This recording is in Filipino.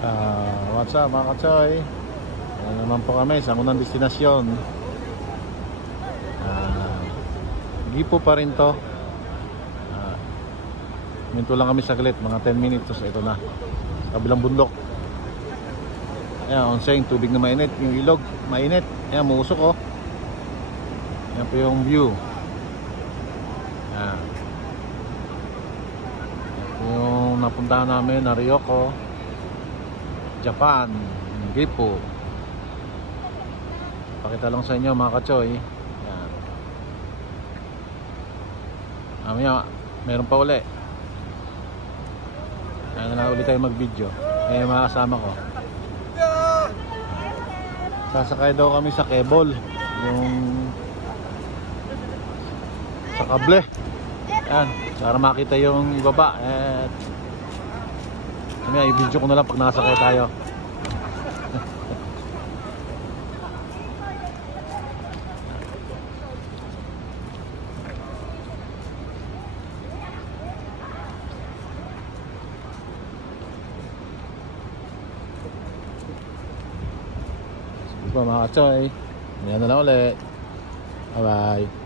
What's up mga kachoy? Ano naman po kami sa unang destinasyon. Gipo pa rin to. Minto lang kami saglit, mga 10 minutes. Ito na, kabilang bundok. Ayan, onseng, tubig na mainit. Yung ilog, mainit. Ayan, muusok oh. Ayan po yung view. Ayan. Yung napuntahan namin na Ryoko, Japan, Gipo. Pakita lang sa inyo mga kachoy. Yan. Mamaya meron pa uli. Ano na ulit tayo mag video. Mga kasama ko. Sasakay daw kami sa cable, yung sa kable. Yan, para makita yung baba. I-video ko na lang pag nakasakay tayo. Sige po mga kachoy, yan na lang ulit. Bye bye.